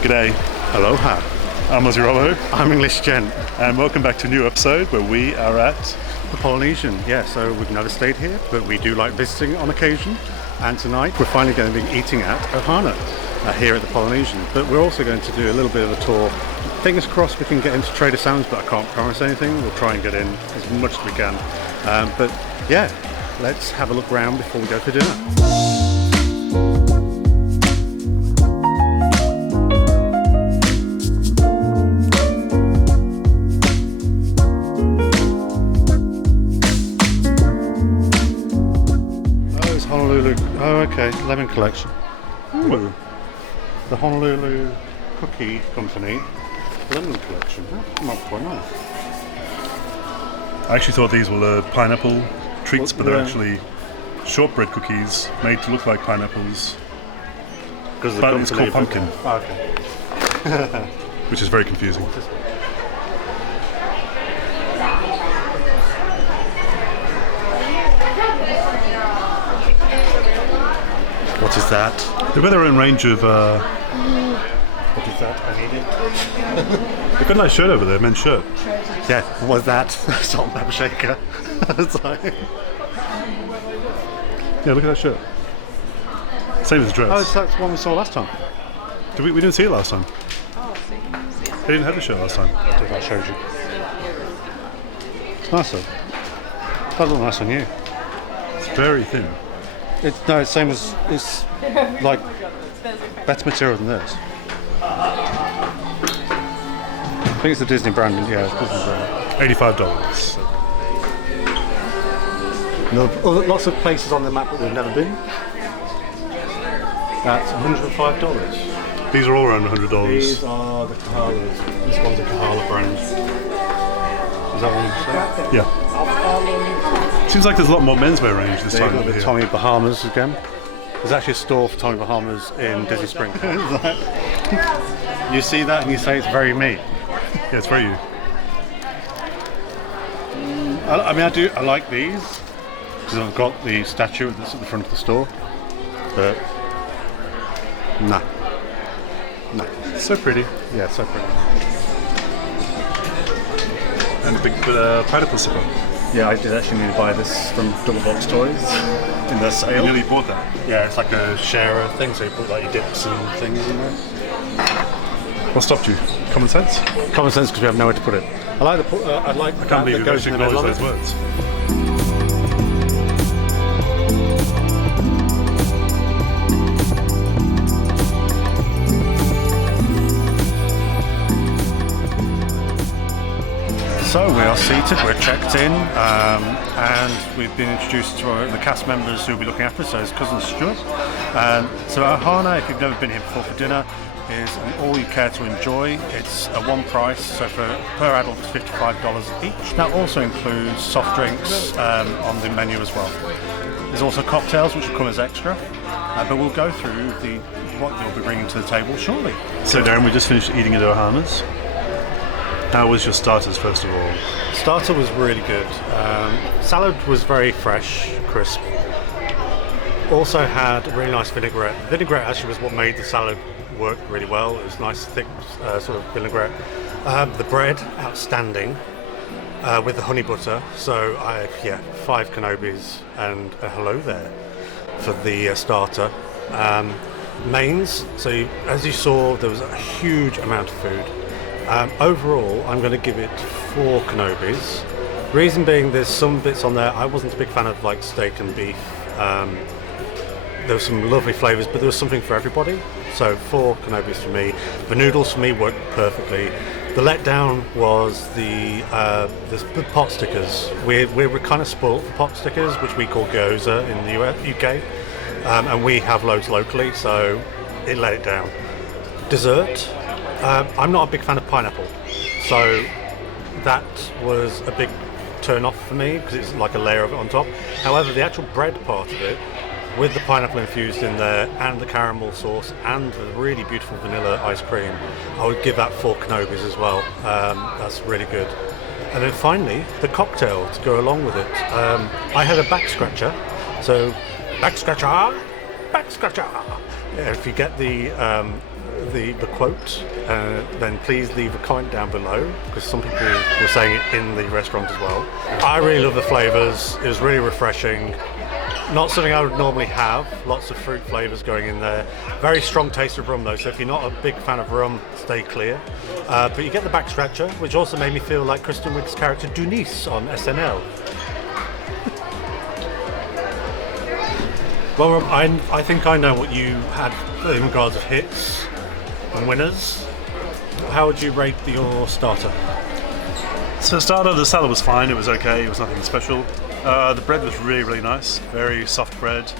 G'day, Aloha. I'm Aussie Rollo, I'm English Gent. and welcome back to a new episode where we are at... The Polynesian, yeah, so we've never stayed here, but we do like visiting on occasion. And tonight we're finally going to be eating at Ohana here at the Polynesian. But we're also going to do a little bit of a tour. Fingers crossed we can get into Trader Sam's, but I can't promise anything. We'll try and get in as much as we can. But yeah, let's have a look around before we go for dinner. Oh, okay, lemon collection. Ooh. The Honolulu Cookie Company lemon collection. That might be quite nice. I actually thought these were the pineapple treats, but they're actually shortbread cookies made to look like pineapples. But it's called pumpkin, okay. which is very confusing. What is that? They've got their own range of... What is that? I need it. They've got a nice shirt over there, men's shirt. Yeah, what was that? Salt and pepper shaker. Like... Yeah, look at that shirt. Same as the dress. Oh, that's the one we saw last time. We didn't see it last time. They didn't have the shirt last time. I think I showed you. It's nice though. That looks nice on you. It's very thin. It's same as, it's like better material than this. I think it's the Disney brand, yeah, it's Disney brand. $85. Lots of places on the map that we've never been. That's $105. These are all around $100. These are the Kahalas. This one's a Kahala brand. Is that one? Yeah. Seems like there's a lot more menswear range this time. Got the Tommy Bahamas again. There's actually a store for Tommy Bahamas in Disney Springs. You see that and you say it's very me. Yeah, it's very you. I mean, I like these because I've got the statue that's at the front of the store. But no. So pretty. Yeah, so pretty. And a big pineapple zipper. Yeah, I did actually need to buy this from Double Box Toys in their sale. You nearly bought that? Yeah, it's like a sharer thing, so you put like your dips and things in there. What stopped you? Common sense? Common sense, because we have nowhere to put it. I like the I can't believe that you goes in actually the middle acknowledged of those it. words. So we are seated, we're checked in, and we've been introduced to the cast members who will be looking after us, so his cousin Stuart. So Ohana, if you've never been here before for dinner, is an all you care to enjoy. It's a one price, so per adult it's $55 each. That also includes soft drinks on the menu as well. There's also cocktails which will come as extra, but we'll go through what they'll be bringing to the table shortly. So Darren, we just finished eating at Ohana's. How was your starters, first of all? Starter was really good. Salad was very fresh, crisp. Also had a really nice vinaigrette. Vinaigrette actually was what made the salad work really well. It was nice, thick sort of vinaigrette. The bread, outstanding, with the honey butter. So 5 Kanobis and a hello there for the starter. Mains, so as you saw, there was a huge amount of food. Overall, I'm going to give it 4 Kanobis. Reason being, there's some bits on there. I wasn't a big fan of like steak and beef. There were some lovely flavours, but there was something for everybody. So 4 Kanobis for me. The noodles for me worked perfectly. The letdown was the pot stickers. We're kind of spoilt for pot stickers, which we call gyoza in the UK, and we have loads locally, so it let it down. Dessert. I'm not a big fan of pineapple, so that was a big turn off for me because it's like a layer of it on top. However, the actual bread part of it, with the pineapple infused in there and the caramel sauce and the really beautiful vanilla ice cream, I would give that 4 Kanobis as well. That's really good. And then finally, the cocktail to go along with it. I had a back scratcher, so back scratcher. Yeah, if you get the the quote, then please leave a comment down below, because some people were saying it in the restaurant as well. I really love the flavours. It was really refreshing. Not something I would normally have. Lots of fruit flavours going in there. Very strong taste of rum though, so if you're not a big fan of rum, stay clear. But you get the back scratcher, which also made me feel like Kristen Wiig's character Denise on SNL. Well, I think I know what you had in regards of hits and winners. How would you rate your starter? So starter, the salad was fine. It was okay. It was nothing special. The bread was really, really nice. Very soft bread,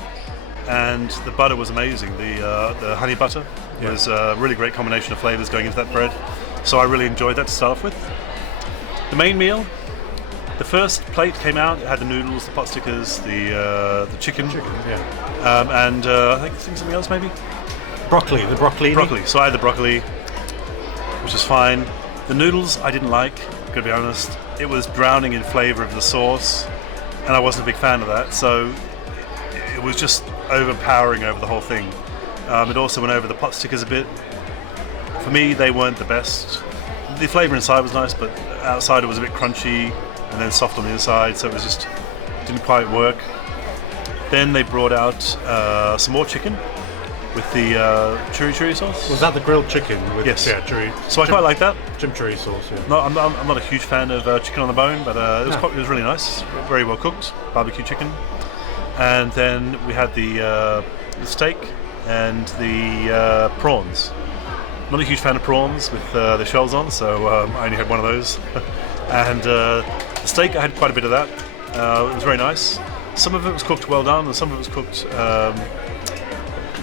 and the butter was amazing. The honey butter was a really great combination of flavors going into that bread. So I really enjoyed that to start off with. The main meal. The first plate came out. It had the noodles, the pot stickers, the chicken, and I think something else maybe. Broccoli. The broccoli. Broccoli. So I had the broccoli, which was fine. The noodles I didn't like. Gotta be honest. It was drowning in flavour of the sauce, and I wasn't a big fan of that. So it was just overpowering over the whole thing. It also went over the pot stickers a bit. For me, they weren't the best. The flavour inside was nice, but outside it was a bit crunchy and then soft on the inside, so it was just didn't quite work. Then they brought out some more chicken with the chimichurri sauce. Was that the grilled chicken? With, yes. Yeah, chimichurri. So I quite like that. Chimichurri sauce. Yeah. No, I'm not a huge fan of chicken on the bone, but it was really nice. Very well cooked barbecue chicken. And then we had the steak and the prawns. Not a huge fan of prawns with the shells on, so I only had one of those. And the steak, I had quite a bit of that. It was very nice. Some of it was cooked well done, and some of it was cooked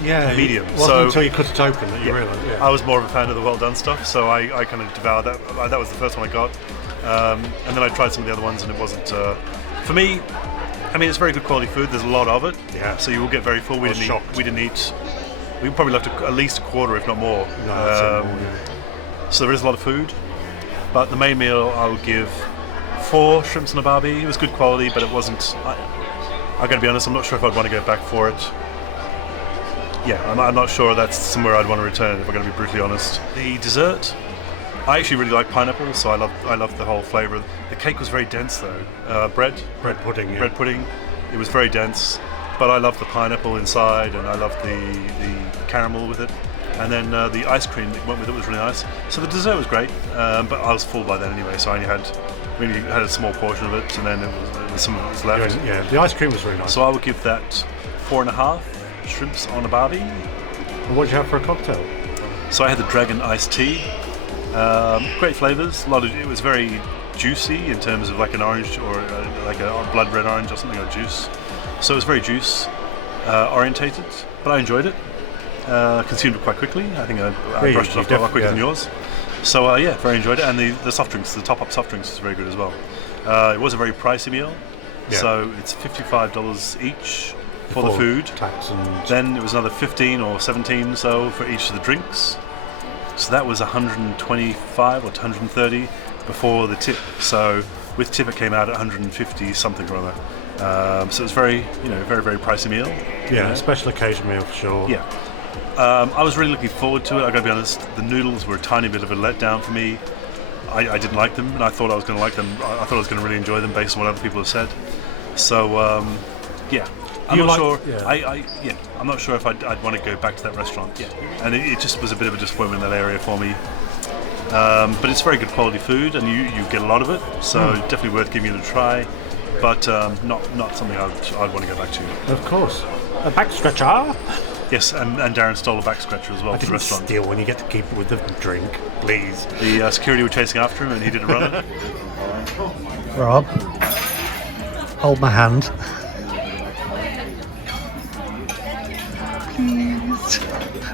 medium. It wasn't until you cut it open that you realised. Yeah. I was more of a fan of the well done stuff, so I kind of devoured that. That was the first one I got, and then I tried some of the other ones, and it wasn't for me. I mean, it's very good quality food. There's a lot of it, so you will get very full. We didn't eat. We probably left at least a quarter, if not more. So there is a lot of food. But the main meal, I would give 4 shrimps on a barbie. It was good quality, but it wasn't. I'm going to be honest. I'm not sure if I'd want to go back for it. Yeah, I'm not sure that's somewhere I'd want to return, if I'm going to be brutally honest. The dessert, I actually really like pineapple, so I love the whole flavour. The cake was very dense though. Bread pudding. Yeah. Bread pudding. It was very dense, but I love the pineapple inside, and I love the caramel with it. And then the ice cream that went with it was really nice. So the dessert was great, but I was full by then anyway, so I only had a small portion of it, and then it was some of it was left. Yeah, the ice cream was really nice. So I would give that 4.5 shrimps on a barbie. And what did you have for a cocktail? So I had the dragon iced tea. Great flavours. It was very juicy in terms of like an orange or like a blood red orange or something, or juice. So it was very juice orientated, but I enjoyed it. Consumed it quite quickly. I think I brushed it off a lot quicker than yours. So very enjoyed it. And the soft drinks, the top-up soft drinks, is very good as well. It was a very pricey meal, so it's $55 each for the food. Tax and then it was another 15 or 17 so for each of the drinks. So that was 125 or 130 before the tip. So with tip it came out at 150 something or other. So it was very very pricey meal. Yeah, a special occasion meal for sure. Yeah. I was really looking forward to it. I got to be honest. The noodles were a tiny bit of a letdown for me. I didn't like them, and I thought I was going to like them. I thought I was going to really enjoy them based on what other people have said. So I'm not sure. Yeah. I'm not sure if I'd want to go back to that restaurant. Yeah. And it just was a bit of a disappointment in that area for me. But it's very good quality food, and you get a lot of it. So definitely worth giving it a try. But not something I'd want to go back to. Of course. A back scratcher. Yes, and Darren stole a back scratcher as well for the restaurant. Steal when you get to keep it with the drink, please. The security were chasing after him, and he did a runner. Rob, hold my hand.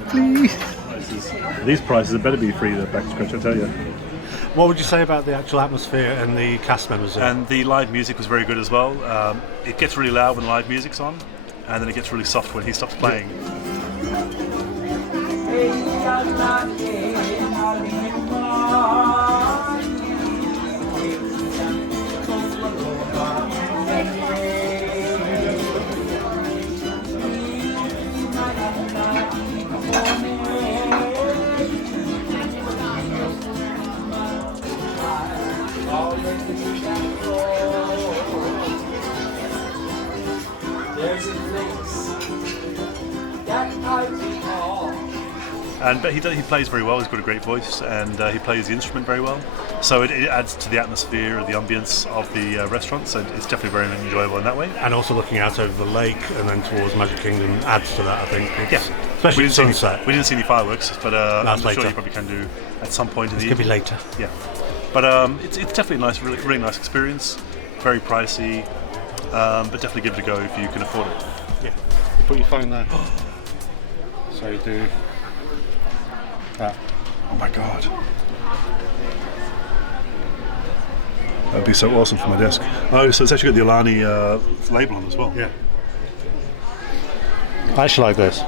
Please. These prices had better be free, the back scratch, I tell you. What would you say about the actual atmosphere and the cast members there? And the live music was very good as well. It gets really loud when live music's on, and then it gets really soft when he stops playing. But he plays very well. He's got a great voice, and he plays the instrument very well. So it adds to the atmosphere, or the ambience of the restaurant. So it's definitely very enjoyable in that way. And also looking out over the lake and then towards Magic Kingdom adds to that, I think. Especially sunset. We didn't see any fireworks, but I'm sure later. you probably can do at some point in the It's going evening. to be later. Yeah, but it's definitely a nice, really nice experience. Very pricey, but definitely give it a go if you can afford it. Yeah. You put your phone there. So you do that. Oh my god. That'd be so awesome for my desk. Oh, so it's actually got the Ohana label on as well. Yeah. I actually like this.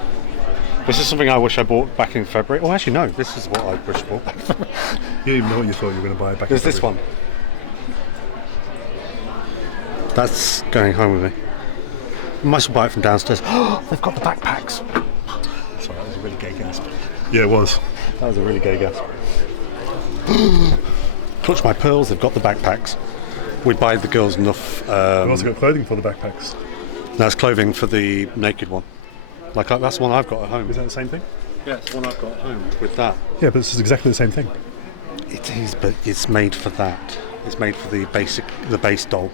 This is something I wish I bought back in February. Oh, actually, no. This is what I wish I bought back in February. You didn't even know what you thought you were going to buy back There's in this February. one. That's going home with me. I might as well buy it from downstairs. Oh, they've got the backpacks. Sorry, that was a really gay gasp. Yeah, it was. That was a really gay gasp. Clutch my pearls, they've got the backpacks. We'd buy the girls enough. We've also got clothing for the backpacks. That's clothing for the naked one. Like that's the one I've got at home. Is that the same thing? Yeah, it's the one I've got at home with that. Yeah, but this is exactly the same thing. It is, but it's made for that. It's made for the base doll.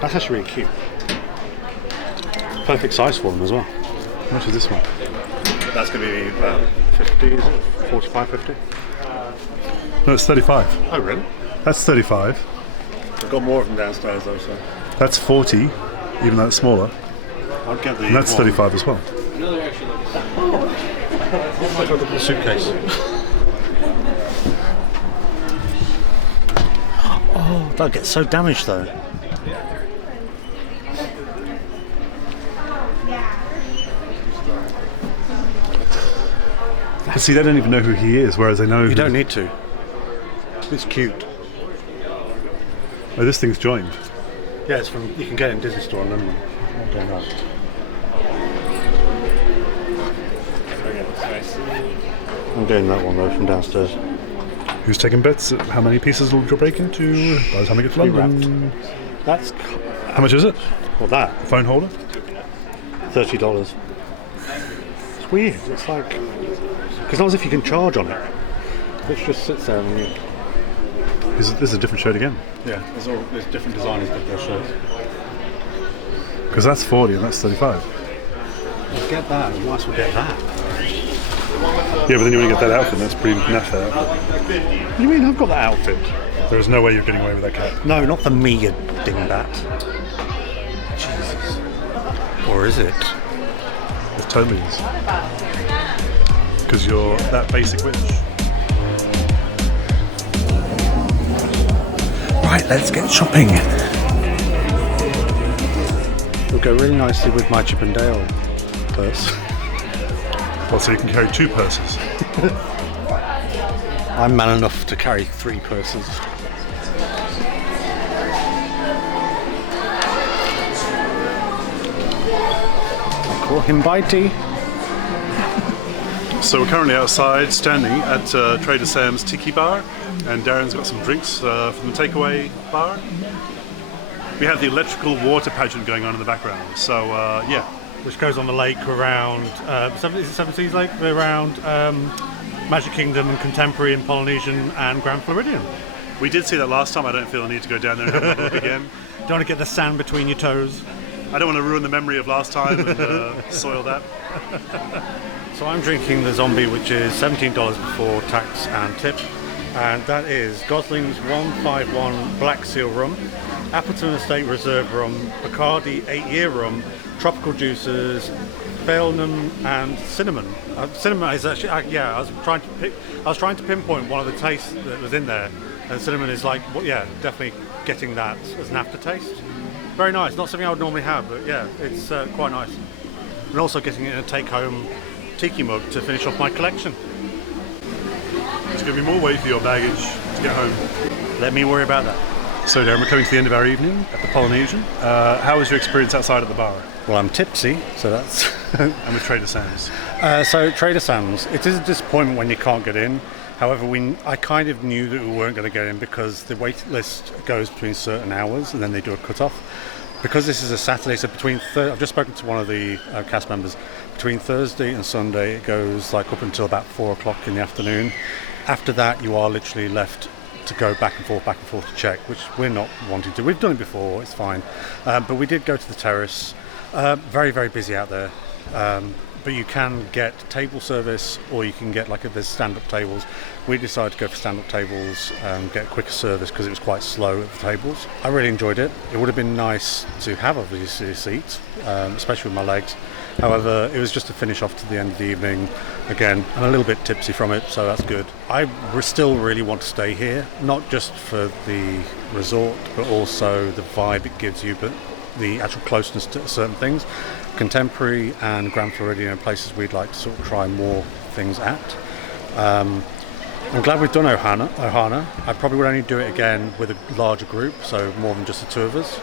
That's actually really cute. Perfect size for them as well. How much is this one? That's going to be about 50, is it? 45, 50? No, it's 35. Oh, really? That's 35. I've got more of them downstairs though, so. That's 40, even though it's smaller. I'll get the. And that's 35 as well. Looks like a little suitcase. Oh, that'll get so damaged though. But see, they don't even know who he is, whereas they know. You don't need to. It's cute. Oh, this thing's joined. Yeah, it's from. You can get it in Disney Store in London. I'm doing that. I'm getting that one though from downstairs. Who's taking bets? How many pieces will you break into by the time we get to London? That's. How much is it? Well, that A phone holder? $30. It's weird. It's like because not as if you can charge on it. It just sits there and you. This is a different shirt again. Yeah, there's different designers with their shirts. Because that's 40 and that's 35. Let's get that. You might as well get that. Yeah, but then you want to get that outfit. That's pretty naff. That outfit. What do you mean? I've got that outfit. There's no way you're getting away with that cap. No, not for me, you dingbat. Jesus. Or is it? It totally is. Because you're that basic witch. Right, let's get shopping. It'll go really nicely with my Chip and Dale purse. Well, so you can carry 2 purses. I'm man enough to carry 3 purses. I call him Bitey. So we're currently outside, standing at Trader Sam's Tiki Bar, and Darren's got some drinks from the takeaway bar. We have the electrical water pageant going on in the background, so yeah. Which goes on the lake around, is it Seven Seas Lake? Around Magic Kingdom and Contemporary and Polynesian and Grand Floridian. We did see that last time. I don't feel the need to go down there and have a look again. Don't want to get the sand between your toes. I don't want to ruin the memory of last time and soil that. So I'm drinking the Zombie, which is $17 before tax and tip. And that is Gosling's 151 Black Seal Rum, Appleton Estate Reserve Rum, Bacardi 8-year Rum, tropical juices, Belnum and cinnamon. Cinnamon is actually, I was trying to pinpoint one of the tastes that was in there, and cinnamon is like, well, yeah, definitely getting that as an aftertaste. Very nice. Not something I would normally have, but yeah, it's quite nice. And also getting it in a take-home tiki mug to finish off my collection. There's going to be more weight for your baggage to get home. Let me worry about that. So Darren, we're coming to the end of our evening at the Polynesian. How was your experience outside at the bar? Well, I'm tipsy, so that's... And with Trader Sam's? So Trader Sam's, it is a disappointment when you can't get in. However, I kind of knew that we weren't going to get in because the wait list goes between certain hours and then they do a cut-off. Because this is a Saturday, so I've just spoken to one of the cast members, between Thursday and Sunday, it goes like up until about 4 o'clock in the afternoon. After that, you are literally left to go back and forth to check, which we're not wanting to. We've done it before, it's fine. But we did go to the terrace. Very, very busy out there. But you can get table service, or you can get there's stand-up tables. We decided to go for stand-up tables and get quicker service because it was quite slow at the tables. I really enjoyed it. It would have been nice to have obviously a seat, especially with my legs. However, it was just to finish off to the end of the evening. Again, I'm a little bit tipsy from it, so that's good. I still really want to stay here, not just for the resort, but also the vibe it gives you, but the actual closeness to certain things. Contemporary and Grand Floridian are places we'd like to sort of try more things at. I'm glad we've done Ohana. I probably would only do it again with a larger group, so more than just the two of us.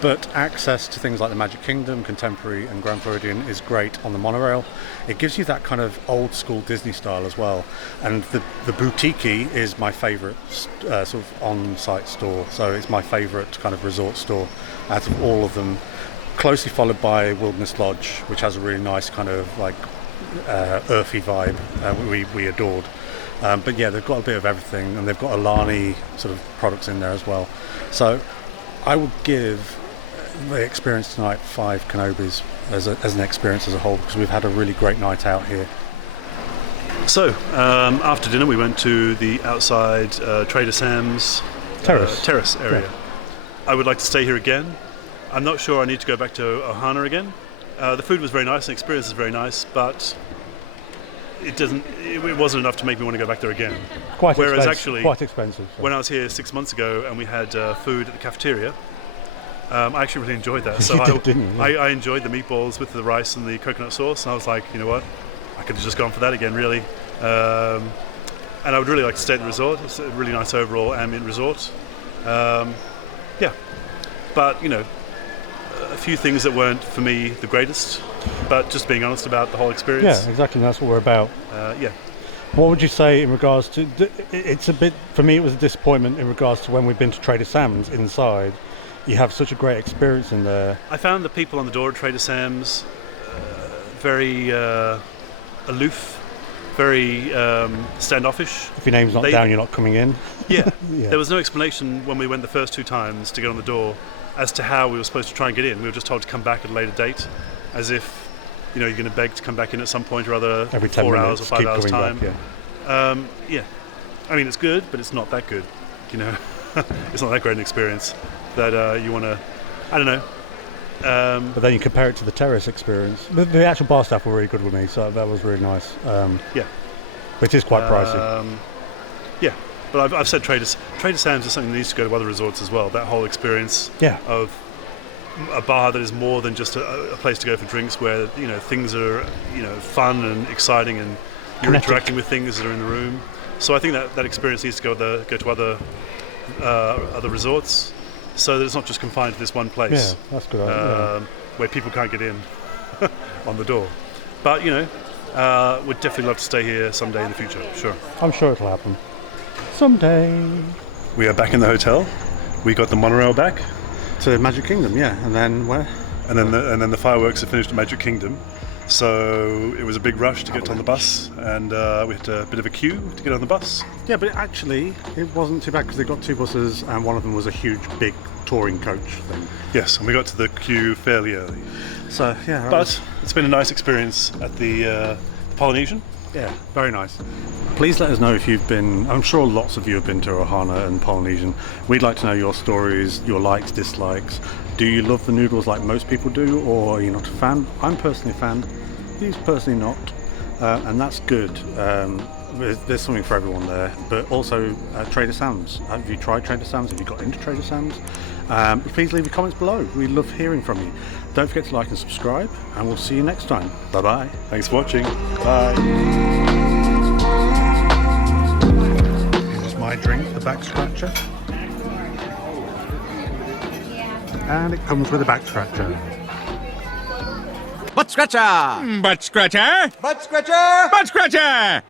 But access to things like the Magic Kingdom, Contemporary and Grand Floridian is great on the monorail. It gives you that kind of old school Disney style as well. And the boutique is my favourite sort of on-site store. So it's my favourite kind of resort store out of all of them. Closely followed by Wilderness Lodge, which has a really nice kind of earthy vibe we adored. But yeah, they've got a bit of everything, and they've got Alani sort of products in there as well. So I would give the experience tonight 5 Kenobis as an experience as a whole, because we've had a really great night out here. So after dinner we went to the outside Trader Sam's terrace area. Yeah. I would like to stay here again. I'm not sure I need to go back to Ohana again. The food was very nice, and the experience is very nice, but it wasn't enough to make me want to go back there again. Quite expensive. So. When I was here 6 months ago and we had food at the cafeteria, I actually really enjoyed that. So I enjoyed the meatballs with the rice and the coconut sauce, and I was like, you know what, I could have just gone for that again, really. And I would really like to stay at the resort. It's a really nice overall ambient resort. Yeah, but you know, a few things that weren't for me the greatest, but just being honest about the whole experience. Yeah, exactly. That's what we're about. Yeah. What would you say in regards to? It's a bit for me. It was a disappointment in regards to when we've been to Trader Sam's inside. You have such a great experience in there. I found the people on the door at Trader Sam's very aloof, very standoffish. If your name's not down, you're not coming in. Yeah. Yeah. There was no explanation when we went the first 2 times to get on the door as to how we were supposed to try and get in. We were just told to come back at a later date, as if, you know, you're going to beg to come back in at some point or other. Every 10 4 minutes, hours or 5 hours time. Back, yeah. Yeah. I mean, it's good, but it's not that good. You know, it's not that great an experience that you want to. I don't know. But then you compare it to the terrace experience. The actual bar staff were really good with me, so that was really nice. Yeah. But it is quite pricey. Yeah. But I've said Trader Sam's is something that needs to go to other resorts as well. That whole experience of a bar that is more than just a place to go for drinks, where you know things are fun and exciting, and you're interacting with things that are in the room. So I think that experience needs to go to other resorts, so that it's not just confined to this one place. Yeah, that's good. Where people can't get in on the door. But you know, would definitely love to stay here someday in the future. Sure. I'm sure it'll happen. Someday. We are back in the hotel. We got the monorail back to Magic Kingdom, yeah. And then where? And then the fireworks are finished at Magic Kingdom. So it was a big rush to get on the bus, and we had a bit of a queue to get on the bus. Yeah, but actually it wasn't too bad because they got 2 buses, and one of them was a huge, big touring coach thing. Yes, and we got to the queue fairly early. So yeah. But it's been a nice experience at the Polynesian. Yeah, very nice. Please let us know if you've been. I'm sure lots of you have been to Ohana and Polynesian. We'd like to know your stories, your likes, dislikes. Do you love the noodles like most people do, or are you not a fan? I'm personally a fan. He's personally not, and that's good. There's something for everyone there. But also Trader Sam's. Have you tried Trader Sam's? Have you got into Trader Sam's? Please leave your comments below. We love hearing from you. Don't forget to like and subscribe, and we'll see you next time. Bye bye. Thanks for watching. Bye. This is my drink, the back scratcher. And it comes with a back scratcher. Butt scratcher! Butt scratcher! Butt scratcher! Butt scratcher!